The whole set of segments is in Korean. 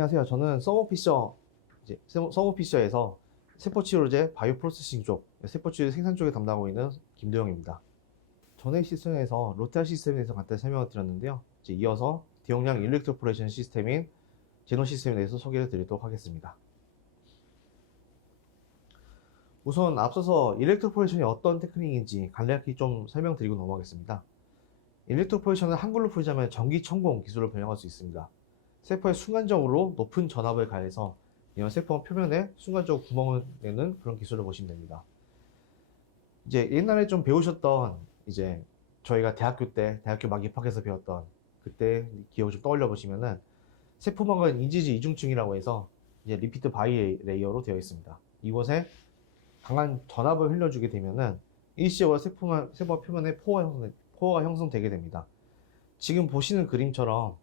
안녕하세요. 저는 서머피셔에서 세포치료제 바이오프로세싱 쪽, 세포치료 생산 쪽에 담당하고 있는 김도영입니다. 전에 시스템에서 로테아 시스템에 대해서 간단히 설명을 드렸는데요. 이제 이어서 대용량 일렉트로포레이션 시스템인 제노 시스템에 대해서 소개를 드리도록 하겠습니다. 우선 앞서서 일렉트로포레이션이 어떤 테크닉인지 간략히 좀 설명드리고 넘어가겠습니다. 일렉트로포레이션은 한글로 풀자면 전기천공 기술을 변형할 수 있습니다. 세포에 순간적으로 높은 전압을 가해서 이런 세포 표면에 순간적으로 구멍을 내는 그런 기술을 보시면 됩니다. 이제 옛날에 좀 배우셨던 이제 저희가 대학교 막 입학해서 배웠던 그때 기억을 좀 떠올려 보시면은 세포막은 인지지 이중층이라고 해서 이제 리피트 바이 레이어로 되어 있습니다. 이곳에 강한 전압을 흘려주게 되면은 일시적으로 세포 표면에 포어가 형성되게 됩니다. 지금 보시는 그림처럼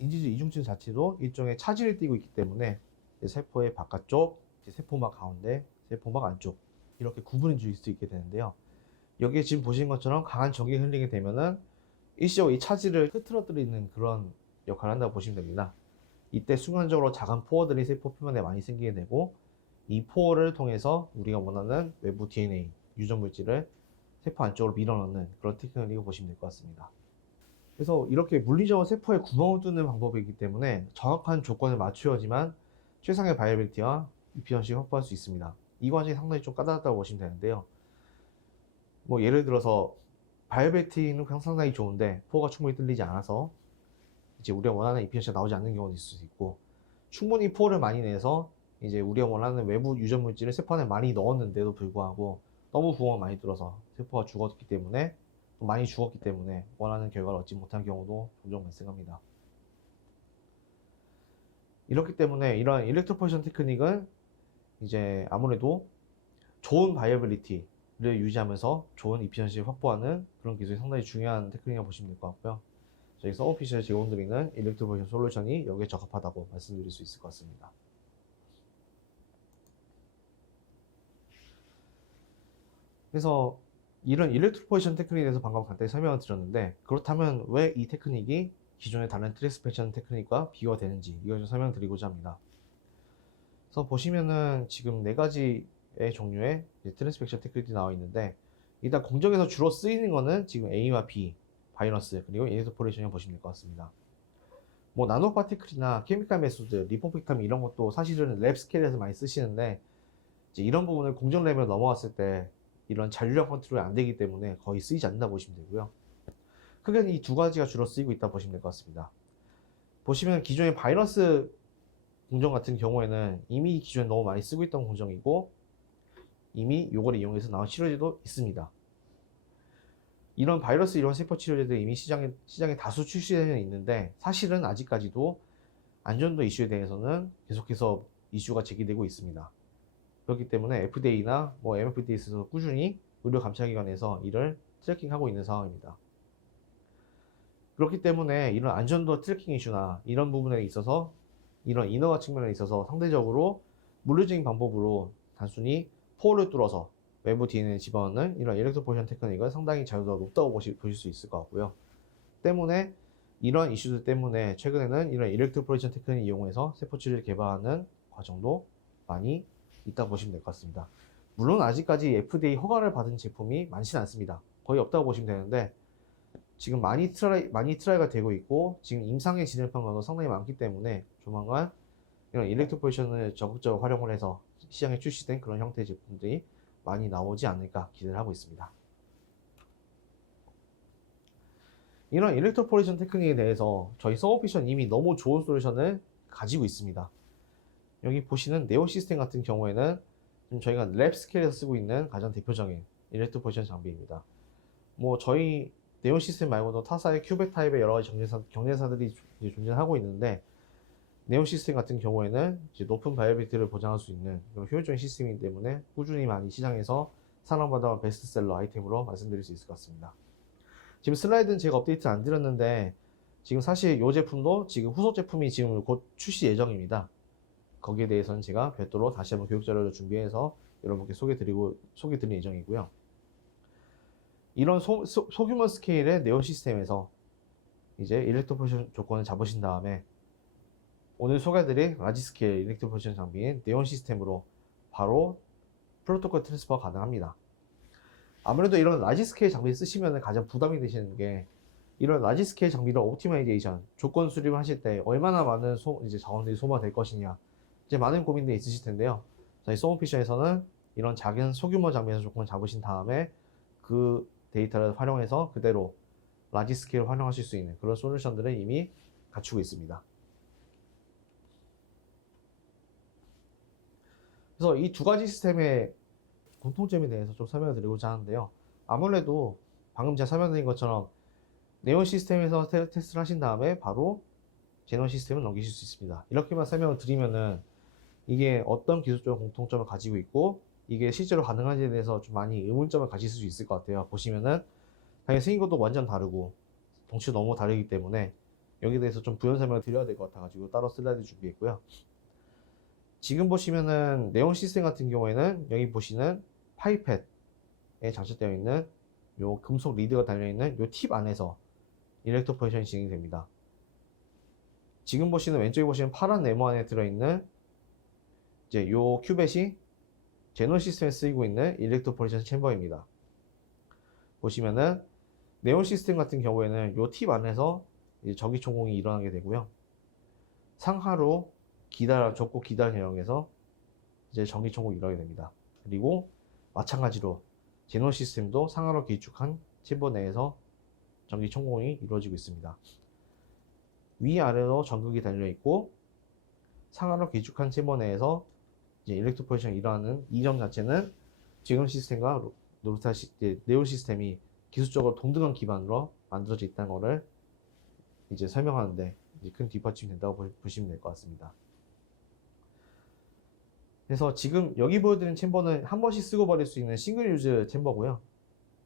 인지지 이중층 자체도 일종의 차질을 띠고 있기 때문에 세포의 바깥쪽, 세포막 가운데, 세포막 안쪽 이렇게 구분해 줄 수 있게 되는데요. 여기에 지금 보시는 것처럼 강한 전기가 흘리게 되면은 일시적으로 이 차질을 흐트러뜨리는 그런 역할을 한다고 보시면 됩니다. 이때 순간적으로 작은 포어들이 세포 표면에 많이 생기게 되고 이 포어를 통해서 우리가 원하는 외부 DNA, 유전 물질을 세포 안쪽으로 밀어넣는 그런 테크닉이라고 보시면 될 것 같습니다. 그래서 이렇게 물리적으로 세포에 구멍을 뚫는 방법이기 때문에 정확한 조건을 맞추어야지만 최상의 바이어빌리티와 이피션시를 확보할 수 있습니다. 이 과정이 상당히 좀 까다롭다고 보시면 되는데요. 뭐 예를 들어서 바이어빌리티는 상당히 좋은데 포가 충분히 뚫리지 않아서 이제 우리가 원하는 이피션시가 나오지 않는 경우도 있을 수 있고, 충분히 포를 많이 내서 이제 우리가 원하는 외부 유전 물질을 세포 안에 많이 넣었는데도 불구하고 너무 구멍을 많이 뚫어서 세포가 죽었기 때문에 많이 죽었기 때문에 원하는 결과를 얻지 못한 경우도 종종 발생합니다. 이렇기 때문에 이러한 일렉트로포레이션 테크닉은 이제 아무래도 좋은 바이어빌리티를 유지하면서 좋은 이피션시를 확보하는 그런 기술이 상당히 중요한 테크닉이라고 보시면 될 것 같고요. 저희 서머피셔에 제공드리는 일렉트로포레이션 솔루션이 여기에 적합하다고 말씀드릴 수 있을 것 같습니다. 그래서 이런 일렉트로포레이션 테크닉에 대해서 방금 간단히 설명을 드렸는데, 그렇다면 왜 이 테크닉이 기존의 다른 트랜스펙션 테크닉과 비교가 되는지 이걸 좀 설명드리고자 합니다. 그래서 보시면은 지금 네 가지의 종류의 트랜스펙션 테크닉이 나와 있는데, 일단 공정에서 주로 쓰이는 거는 지금 A와 B, 바이러스 그리고 일렉트로포레이션을 보시면 될 것 같습니다. 뭐 나노 파티클이나 케미칼 메소드, 리포펙타민 이런 것도 사실은 랩 스케일에서 많이 쓰시는데, 이제 이런 부분을 공정 레벨로 넘어갔을 때 이런 잔류량 컨트롤이 안 되기 때문에 거의 쓰이지 않는다 보시면 되고요. 크게 이 두 가지가 주로 쓰이고 있다 보시면 될 것 같습니다. 보시면 기존의 바이러스 공정 같은 경우에는 이미 기존에 너무 많이 쓰고 있던 공정이고, 이미 이걸 이용해서 나온 치료제도 있습니다. 이런 바이러스 이런 세포 치료제도 이미 시장에 다수 출시되어 있는데, 사실은 아직까지도 안전도 이슈에 대해서는 계속해서 이슈가 제기되고 있습니다. 그렇기 때문에 FDA나 뭐 MFDA에서 꾸준히 의료 감찰기관에서 이를 트래킹하고 있는 상황입니다. 그렇기 때문에 이런 안전도 트래킹 이슈나 이런 부분에 있어서, 이런 인허가 측면에 있어서 상대적으로 물리적인 방법으로 단순히 포를 뚫어서 외부 DNA를 집어넣는 이런 일렉트로포레이션 테크닉은 상당히 자유도가 높다고 보실 수 있을 것 같고요. 때문에 이런 이슈들 때문에 최근에는 이런 일렉트로포레이션 테크닉을 이용해서 세포치료를 개발하는 과정도 많이 있다고 보시면 될 것 같습니다. 물론 아직까지 FDA 허가를 받은 제품이 많지는 않습니다. 거의 없다고 보시면 되는데, 지금 많이 트라이가 되고 있고 지금 임상의 진행평가도 상당히 많기 때문에 조만간 이런 일렉트로포레이션을 적극적으로 활용을 해서 시장에 출시된 그런 형태의 제품들이 많이 나오지 않을까 기대를 하고 있습니다. 이런 일렉트로포레이션 테크닉에 대해서 저희 서머피션 이미 너무 좋은 솔루션을 가지고 있습니다. 여기 보시는 네오 시스템 같은 경우에는 지금 저희가 랩 스케일에서 쓰고 있는 가장 대표적인 일렉트로포레이션 장비입니다. 뭐 저희 네오 시스템 말고도 타사의 큐벳 타입의 여러 가지 경쟁사들이 존재하고 있는데, 네오 시스템 같은 경우에는 이제 높은 바이어빌리티를 보장할 수 있는 그런 효율적인 시스템이기 때문에 꾸준히 많이 시장에서 사랑받아온 베스트셀러 아이템으로 말씀드릴 수 있을 것 같습니다. 지금 슬라이드는 제가 업데이트 안 드렸는데, 지금 사실 이 제품도 지금 후속 제품이 지금 곧 출시 예정입니다. 거기에 대해서는 제가 별도로 다시 한번 교육 자료를 준비해서 여러분께 소개드릴 예정이고요. 이런 소규모 스케일의 네오 시스템에서 이제 일렉트로포레이션 조건을 잡으신 다음에 오늘 소개해드릴 라지 스케일 일렉트릭 포지션 장비인 네온 시스템으로 바로 프로토콜 트랜스퍼가 가능합니다. 아무래도 이런 라지 스케일 장비를 쓰시면 가장 부담이 되시는 게 이런 라지 스케일 장비를 옵티마이제이션, 조건 수립을 하실 때 얼마나 많은 이제 자원들이 소모될 것이냐, 이제 많은 고민들이 있으실 텐데요. 저희 소모피셔에서는 이런 작은 소규모 장비에서 조건을 잡으신 다음에 그 데이터를 활용해서 그대로 라지 스케일을 활용하실 수 있는 그런 솔루션들을 이미 갖추고 있습니다. 그래서 이 두 가지 시스템의 공통점에 대해서 좀 설명을 드리고자 하는데요. 아무래도 방금 제가 설명드린 것처럼 네온 시스템에서 테스트를 하신 다음에 바로 제논 시스템을 넘기실 수 있습니다. 이렇게만 설명을 드리면은 이게 어떤 기술적 공통점을 가지고 있고 이게 실제로 가능한지에 대해서 좀 많이 의문점을 가지실 수 있을 것 같아요. 보시면은 당연히 생긴 것도 완전 다르고 덩치도 너무 다르기 때문에 여기에 대해서 좀 부연 설명을 드려야 될 것 같아가지고 따로 슬라이드 준비했고요. 지금 보시면은 네온 시스템 같은 경우에는 여기 보시는 파이펫에 장착되어 있는 요 금속 리드가 달려있는 요 팁 안에서 일렉트로 포지션이 진행됩니다. 지금 보시는 왼쪽에 보시는 파란 네모 안에 들어있는 이제 요 큐벳이 제논 시스템에 쓰이고 있는 일렉트로 포지션 챔버입니다. 보시면은 네온 시스템 같은 경우에는 요 팁 안에서 이제 전기 전공이 일어나게 되고요. 상하로 좁고 기다란 영역에서 이제 전기 전공이 일어나게 됩니다. 그리고 마찬가지로 제논 시스템도 상하로 길쭉한 챔버 내에서 전기 전공이 이루어지고 있습니다. 위아래로 전극이 달려있고 상하로 길쭉한 챔버 내에서 이제 일렉트로 포지션이 일어나는 이 점 자체는 제논 시스템과 네온 시스템이 기술적으로 동등한 기반으로 만들어져 있다는 것을 이제 설명하는데 이제 큰 뒷받침이 된다고 보시면 될 것 같습니다. 그래서 지금 여기 보여드린 챔버는 한 번씩 쓰고 버릴 수 있는 싱글 유즈 챔버고요.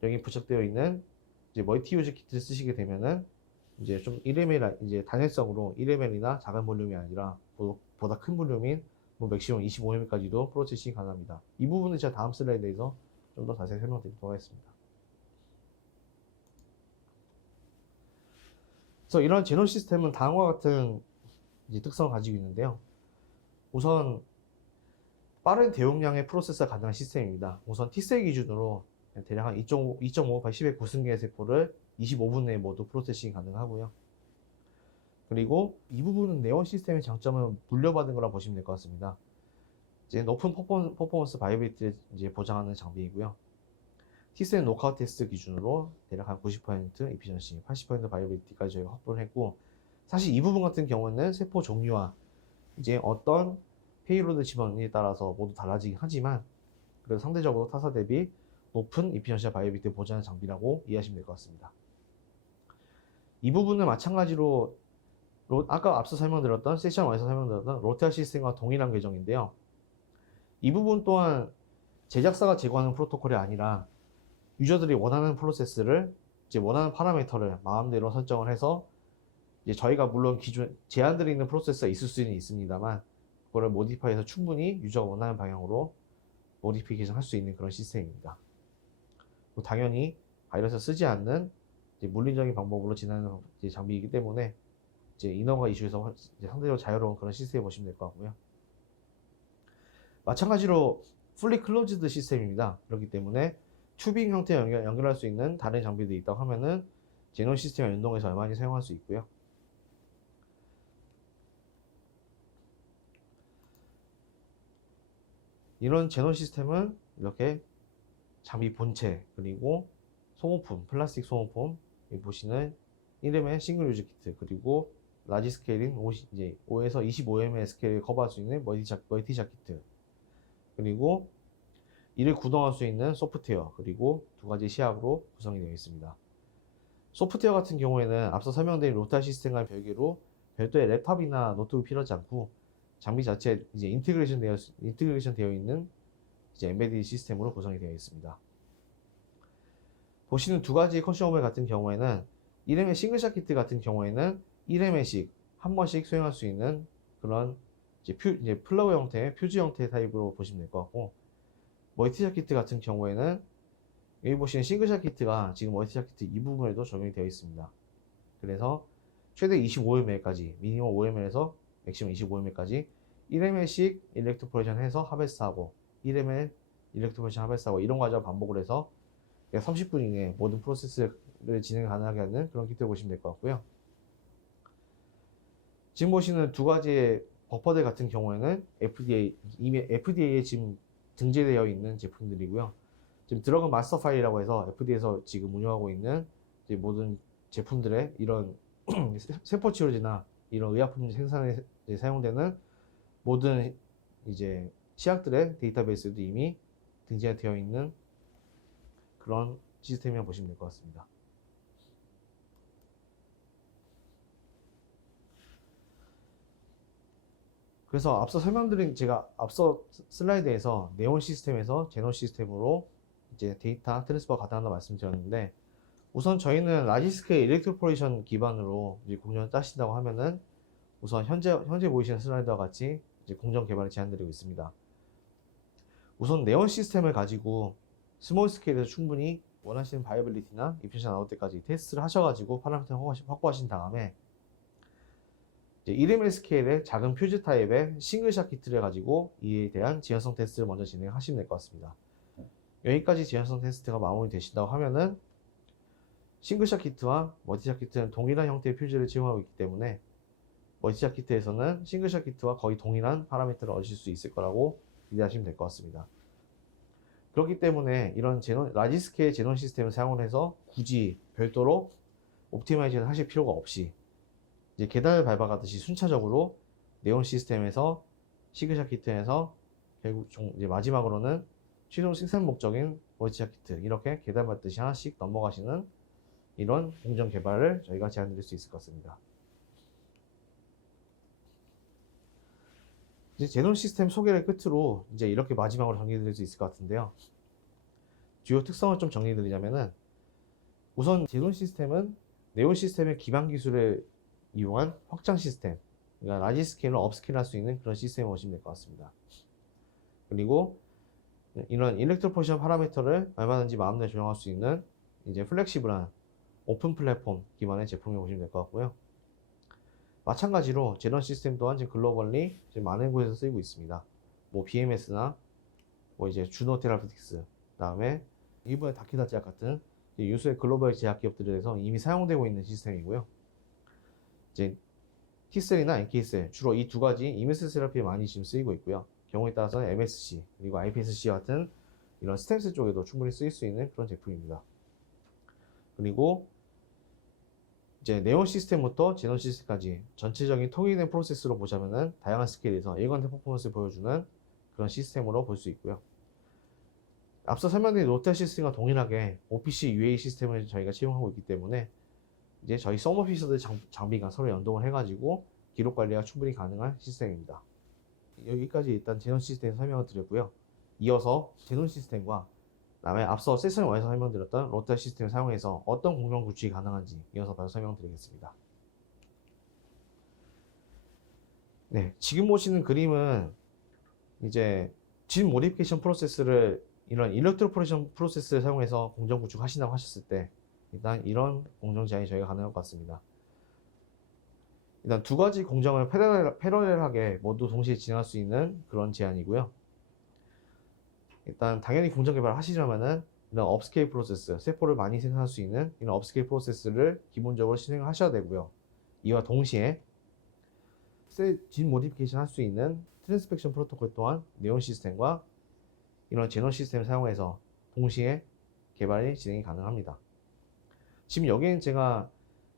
여기 부착되어 있는 이제 멀티 유즈 키트를 쓰시게 되면은 이제 좀 1ml 이제 단일성으로 1ml이나 작은 볼륨이 아니라 보다 큰 볼륨인 뭐 맥시멈 25mm까지도 프로세싱이 가능합니다. 이 부분은 제가 다음 슬라이드에서 좀 더 자세히 설명드리도록 하겠습니다. 그래서 이런 제논 시스템은 다음과 같은 이제 특성을 가지고 있는데요. 우선 빠른 대용량의 프로세서가 가능한 시스템입니다. 우선 T셀 기준으로 대략 한 2.5 10의 구승계의 세포를 25분 내에 모두 프로세싱이 가능하고요. 그리고 이 부분은 네온 시스템의 장점은 물려받은 거라 보시면 될 것 같습니다. 이제 높은 퍼포먼스 바이오빌리티를 이제 보장하는 장비이고요. T셀 노크아웃 테스트 기준으로 대략 한 90% 에피션시, 80% 바이오빌리티까지 저희가 확보를 했고, 사실 이 부분 같은 경우는 세포 종류와 이제 어떤 페이로드 집원에 따라서 모두 달라지긴 하지만 그래도 상대적으로 타사 대비 높은 이피션시와 바이오빌리티 보장하는 장비라고 이해하시면 될 것 같습니다. 이 부분은 마찬가지로 아까 앞서 설명드렸던 세션 1에서 설명드렸던 로테아 시스템과 동일한 규정인데요. 이 부분 또한 제작사가 제공하는 프로토콜이 아니라 유저들이 원하는 프로세스를 이제 원하는 파라미터를 마음대로 설정을 해서 이제 저희가 물론 기존 제한들이 있는 프로세스가 있을 수는 있습니다만 그거를 모디파이해서 충분히 유저가 원하는 방향으로 모디피케이션 할 수 있는 그런 시스템입니다. 당연히 바이러스 쓰지 않는 물리적인 방법으로 진행하는 장비이기 때문에 이제 인허가 이슈에서 상대적으로 자유로운 그런 시스템을 보시면 될 것 같고요. 마찬가지로 풀리 클로즈드 시스템입니다. 그렇기 때문에 튜빙 형태에 연결할 수 있는 다른 장비들이 있다고 하면은 제논 시스템과 연동해서 얼마든지 사용할 수 있고요. 이런 제논 시스템은 이렇게 장비 본체 그리고 소모품, 플라스틱 소모품 여기 보시는 1M의 싱글 유즈 키트 그리고 라지 스케일인 5에서 25mm의 스케일을 커버할 수 있는 멀티샷 키트 그리고 이를 구동할 수 있는 소프트웨어 그리고 두 가지 시약으로 구성이 되어 있습니다. 소프트웨어 같은 경우에는 앞서 설명드린 로타 시스템과 별개로 별도의 랩탑이나 노트북이 필요하지 않고 장비 자체에 이제 인티그레이션 되어 있는 이제 엔베디드 시스템으로 구성이 되어 있습니다. 보시는 두 가지 컨슈머블 같은 경우에는 1M의 싱글샷 키트 같은 경우에는 1M씩 한 번씩 수행할 수 있는 그런 이제 플러그 형태, 퓨즈 형태의 타입으로 보시면 될 것 같고 멀티샷 키트 같은 경우에는 여기 보시는 싱글샷 키트가 지금 멀티샷 키트 이 부분에도 적용이 되어 있습니다. 그래서 최대 25mm까지 미니멈 5mm에서 맥시멈 25mm까지 1ml씩 일렉트로포레이션 해서 하베스트하고 1ml 일렉트로포레이션 하베스트하고 이런 과정을 반복을 해서 30분 이내에 모든 프로세스를 진행 가능하게 하는 그런 키트를 보시면 될 것 같고요. 지금 보시는 두 가지의 버퍼들 같은 경우에는 이미 FDA에 지금 등재되어 있는 제품들이고요. 지금 드러그 마스터 파일이라고 해서 FDA에서 지금 운영하고 있는 모든 제품들의 이런 세포치료제나 이런 의약품 생산에 사용되는 모든 이제 치약들의 데이터베이스도 이미 등재되어 있는 그런 시스템이라고 보시면 될 것 같습니다. 그래서 앞서 설명드린 제가 앞서 슬라이드에서 네온 시스템에서 제논 시스템으로 이제 데이터 트랜스퍼 가능하다고 말씀드렸는데, 우선 저희는 라지 스케일 일렉트로포레이션 기반으로 이제 공정을 짜신다고 하면은 우선 현재 보이시는 슬라이드와 같이 이제 공정 개발을 제안드리고 있습니다. 우선 네온 시스템을 가지고 스몰 스케일에서 충분히 원하시는 바이어빌리티나 이피션 나올 때까지 테스트를 하셔가지고 파라미터 확보하신 다음에 1ml 스케일의 작은 퓨즈 타입의 싱글샷 키트를 가지고 이에 대한 지연성 테스트를 먼저 진행하시면 될 것 같습니다. 여기까지 지연성 테스트가 마무리 되신다고 하면은 싱글샷 키트와 멀티샷 키트는 동일한 형태의 퓨즈를 채용하고 있기 때문에 멀티샷 키트에서는 싱글샷 키트와 거의 동일한 파라미터를 얻으실 수 있을 거라고 기대하시면 될 것 같습니다. 그렇기 때문에 이런 라지 스케일 제논 시스템을 사용을 해서 굳이 별도로 옵티마이징을 하실 필요가 없이 이제 계단을 밟아가듯이 순차적으로 네온 시스템에서 싱글샷 키트에서 결국 이제 마지막으로는 최종 생산 목적인 멀티샷 키트, 이렇게 계단 밟듯이 하나씩 넘어가시는 이런 공정 개발을 저희가 제안드릴 수 있을 것 같습니다. 이제 제논 시스템 소개를 끝으로 이제 이렇게 마지막으로 정리드릴 수 있을 것 같은데요. 주요 특성을 좀 정리드리자면은, 우선 제논 시스템은 네온 시스템의 기반 기술을 이용한 확장 시스템, 그러니까 라지 스케일로 업스케일 할 수 있는 그런 시스템을 보시면 될 것 같습니다. 그리고 이런 일렉트로포레이션 파라미터를 얼마든지 마음대로 조정할 수 있는 이제 플렉시블한 오픈 플랫폼 기반의 제품을 보시면 될 것 같고요. 마찬가지로 제논 시스템 또한 지금 글로벌리 지금 많은 곳에서 쓰이고 있습니다. 뭐 BMS나 뭐 이제 주노 테라피틱스, 그다음에 일본의 다키다 제약 같은 유수의 글로벌 제약 기업들에서 이미 사용되고 있는 시스템이고요. 이제 T셀이나 NK셀, 주로 이 두 가지 이미스 세라피에 많이 지금 쓰이고 있고요. 경우에 따라서는 MSC 그리고 iPSC 같은 이런 스템셀 쪽에도 충분히 쓰일 수 있는 그런 제품입니다. 그리고 이제 네온 시스템부터 제논 시스템까지 전체적인 통일된 프로세스로 보자면은 다양한 스케일에서 일관된 퍼포먼스를 보여주는 그런 시스템으로 볼 수 있고요. 앞서 설명드린 로테 시스템과 동일하게 OPC UA 시스템을 저희가 채용하고 있기 때문에 이제 저희 썸오피서들 장비가 서로 연동을 해가지고 기록 관리가 충분히 가능한 시스템입니다. 여기까지 일단 제논 시스템 설명을 드렸고요. 이어서 제논 시스템과 그다음에 앞서 세션 1에서 설명드렸던 로테 시스템을 사용해서 어떤 공정 구축이 가능한지 이어서 바로 설명드리겠습니다. 네, 지금 보시는 그림은 이제 진 모디피케이션 프로세스를 이런 일렉트로포레이션 프로세스를 사용해서 공정 구축하신다고 하셨을 때 일단 이런 공정 제한이 저희가 가능할 것 같습니다. 일단 두 가지 공정을 패러렐하게 모두 동시에 진행할 수 있는 그런 제한이고요. 일단 당연히 공정 개발을 하시려면은 이런 업스케일 프로세스, 세포를 많이 생산할 수 있는 이런 업스케일 프로세스를 기본적으로 진행하셔야 되고요. 이와 동시에 진 모디피케이션 할 수 있는 트랜스펙션 프로토콜 또한 네온 시스템과 이런 제논 시스템을 사용해서 동시에 개발이 진행이 가능합니다. 지금 여기엔 제가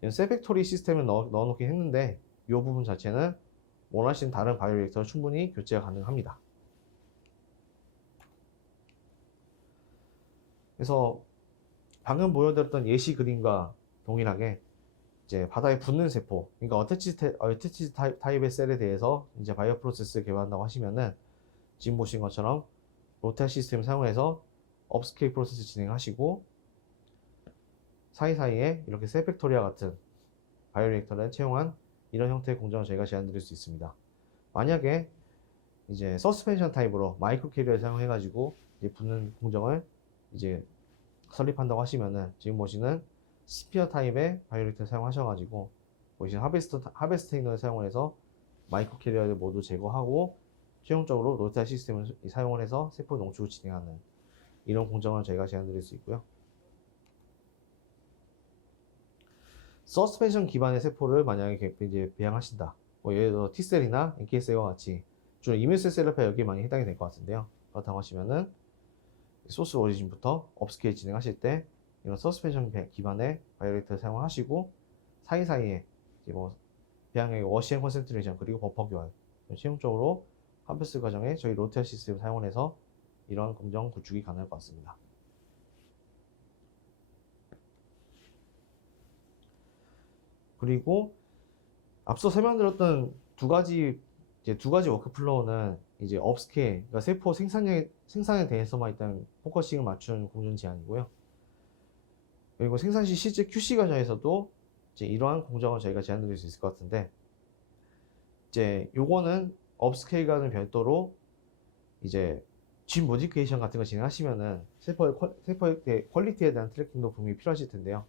셀팩토리 시스템을 넣어놓긴 했는데 이 부분 자체는 원하시는 다른 바이오리액터로 충분히 교체가 가능합니다. 그래서 방금 보여드렸던 예시 그림과 동일하게 이제 바닥에 붙는 세포, 그러니까 어태치 타입의 셀에 대해서 이제 바이오 프로세스를 개발한다고 하시면은 지금 보신 것처럼 로테 시스템을 사용해서 업스케일 프로세스 진행하시고 사이사이에 이렇게 셀팩토리아 같은 바이오리액터를 채용한 이런 형태의 공정을 저희가 제안드릴 수 있습니다. 만약에 이제 서스펜션 타입으로 마이크로 캐리어를 사용해가지고 이제 붙는 공정을 이제 설립한다고 하시면은 지금 보시는 스피어 타입의 바이오리액터를 사용하셔가지고 보시는 하베스테이너를 사용해서 마이크로 캐리어를 모두 제거하고 최종적으로 로테아 시스템을 사용을 해서 세포 농축을 진행하는 이런 공정을 저희가 제안드릴 수 있고요. 서스펜션 기반의 세포를 만약에 이제 배양하신다. 뭐 예를 들어 T셀이나 NK셀과 같이 주로 이뮤셀 세라피가 여기에 많이 해당이 될 것 같은데요. 그렇다고 하시면은 소스 오리진부터 업스케일 진행하실 때 이런 서스펜션 기반의 바이오레이터를 사용하시고 사이사이에 이제 뭐 배양액 워시 앤 컨센트레이션 그리고 버퍼 교환 최종적으로 한 패스 과정에 저희 로테아 시스템을 사용을 해서 이런 공정 구축이 가능할 것 같습니다. 그리고 앞서 설명드렸던 두 가지 워크플로우는 이제 업스케일, 그러니까 세포 생산에 대해서만 일단 포커싱을 맞춘 공정 제안이고요. 그리고 생산 시 실제 QC 과정에서도 이제 이러한 공정을 저희가 제안드릴 수 있을 것 같은데, 이제 요거는 업스케일과는 별도로 이제 진 모디피케이션 같은 거 진행하시면은 세포의 퀄리티에 대한 트래킹도 분명히 필요하실 텐데요.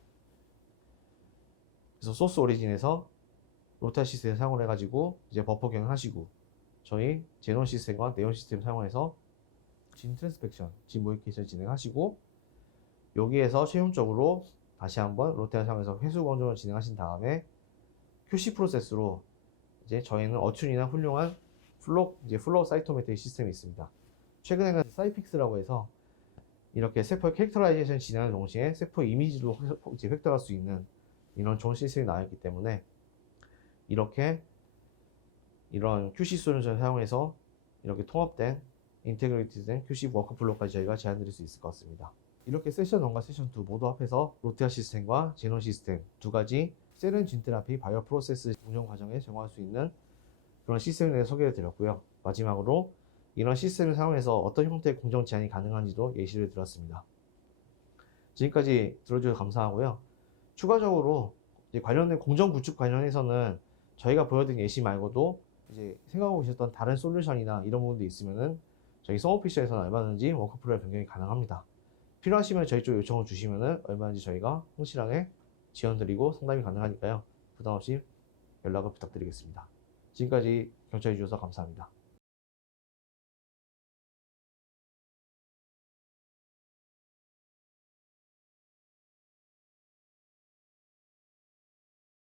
그래서 소스 오리진에서 로테아 시스템 사용을 해가지고 이제 버퍼 경영하시고 저희 제논 시스템과 네온 시스템 사용해서 진 트랜스펙션, 진 모디피케이션 진행하시고 여기에서 최종적으로 다시 한번 로테아 사용해서 회수 공정을 진행하신 다음에 QC 프로세스로 이제 저희는 어튠이나 훌륭한 플로우 사이토메트리 시스템이 있습니다. 최근에는 사이픽스라고 해서 이렇게 세포의 캐릭터라이제이션 진행하는 동시에 세포 이미지도 이제 획득할 수 있는 이런 좋은 시스템이 나왔기 때문에 이런 QC 솔루션을 사용해서 이렇게 통합된 인테그레이티된 QC 워크플로우까지 저희가 제안드릴 수 있을 것 같습니다. 이렇게 세션 1과 세션 2 모두 합해서 로테아 시스템과 제논 시스템 두 가지 셀 진 테라피 바이오 프로세스 공정 과정에 적용할 수 있는 그런 시스템에 대해 소개를 드렸고요. 마지막으로 이런 시스템을 사용해서 어떤 형태의 공정 제안이 가능한지도 예시를 들었습니다. 지금까지 들어주셔서 감사하고요. 추가적으로 이제 관련된 공정 구축 관련해서는 저희가 보여드린 예시 말고도 이제 생각하고 계셨던 다른 솔루션이나 이런 부분도 있으면은 저희 성오피셜에서는 얼마든지 워크플로우 변경이 가능합니다. 필요하시면 저희 쪽 요청을 주시면은 얼마든지 저희가 성실하게 지원드리고 상담이 가능하니까요. 부담 없이 연락을 부탁드리겠습니다. 지금까지 경청해 주셔서 감사합니다.